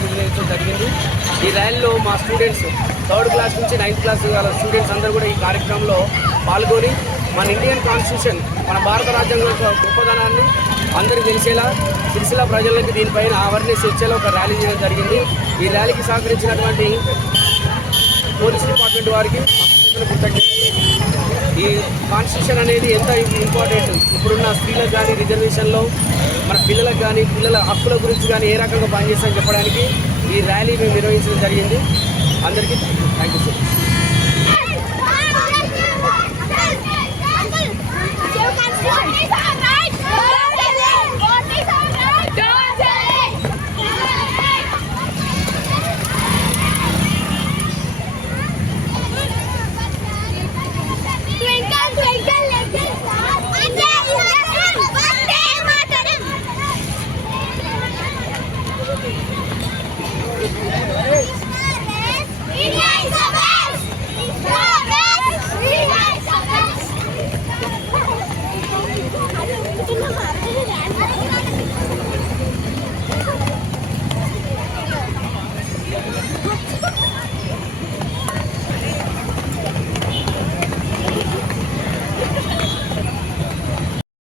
నిర్వహించడం జరిగింది ఈ ర్యాలీలో మా స్టూడెంట్స్ థర్డ్ క్లాస్ నుంచి నైన్త్ క్లాస్ స్టూడెంట్స్ అందరూ కూడా ఈ కార్యక్రమంలో పాల్గొని మన ఇండియన్ కాన్స్టిట్యూషన్ మన భారత రాజ్యాంగం యొక్క గొప్పదనాన్ని అందరికీ తెలిసేలా సిరిసిల్ల ప్రజలకి దీనిపైన అవేర్నెస్ ఇచ్చేలా ఒక ర్యాలీ చేయడం జరిగింది ఈ ర్యాలీకి సహకరించినటువంటి పోలీస్ డిపార్ట్మెంట్ వారికి కృతజ్ఞతలు. ఈ కాన్స్టిట్యూషన్ అనేది ఎంత ఇంపార్టెంట్ ఇప్పుడున్న స్త్రీలకు కానీ రిజర్వేషన్లో మన పిల్లలకు కానీ పిల్లల హక్కుల గురించి కానీ ఏ రకంగా పనిచేస్తామని చెప్పడానికి ఈ ర్యాలీ మేము నిర్వహించడం జరిగింది. అందరికీ థ్యాంక్ యూ సార్